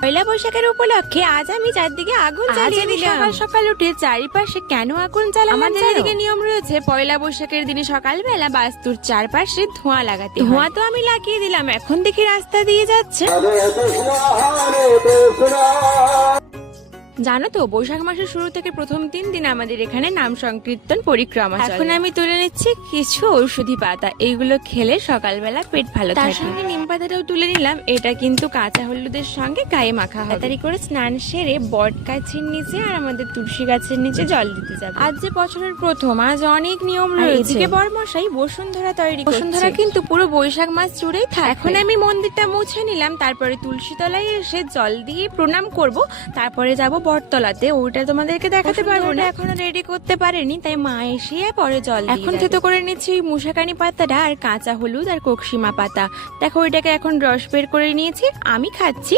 পয়লা বৈশাখের উপলক্ষে আজ আমি চারদিকে আগুন জ্বালিয়ে দিলাম। সকাল সকাল উঠে চারিপাশে কেন আগুন জ্বালালাম? আমাদের এদিকে নিয়ম রয়েছে পয়লা বৈশাখের দিনে সকালবেলা বাস্তুর চারপাশে ধোঁয়া লাগাতে। ধোঁয়া তো আমি লাগিয়ে দিলাম, এখন দেখি রাস্তা দিয়ে যাচ্ছে। জানো তো বৈশাখ মাসের শুরু থেকে প্রথম 3 দিন আমাদের এখানে নাম সংকীর্তন পরিক্রমা চলে। এখন আমি তুলে নিচ্ছি কিছু ঔষধি পাতা, এইগুলো খেলে সকালবেলা পেট ভালো থাকে। তার সঙ্গে নিম পাতাটাও তুলে নিলাম, এটা কিন্তু কাঁচা হলুদের সঙ্গে গায়ে মাখা হবে। তাড়াতাড়ি করে স্নান সেরে বট গাছের নিচে আর আমাদের তুলসী গাছের নিচে জল দিতে যাবে। আজ যে বছরের প্রথম, আজ অনেক নিয়ম রয়েছে। এদিকে বরমশাই বসুন্ধরা তৈরি করছে। বসুন্ধরা কিন্তু পুরো বৈশাখ মাস জুড়েই থাকে। এখন আমি মন্দিরটা মুছে নিলাম, তারপরে তুলসী তলায় এসে জল দিয়ে প্রণাম করব, তারপরে যাব বটতলাতে। ওটা তোমাদেরকে দেখাতে পারবো না, এখনো রেডি করতে পারেনি, তাই মা এসে পরে জল দিয়ে এখন থেতো করে নিচ্ছি ওই মুসাকানি পাতাটা আর কাঁচা হলুদ আর কোকসিমা পাতা। দেখো ওইটাকে এখন রস বের করে নিয়েছি, আমি খাচ্ছি।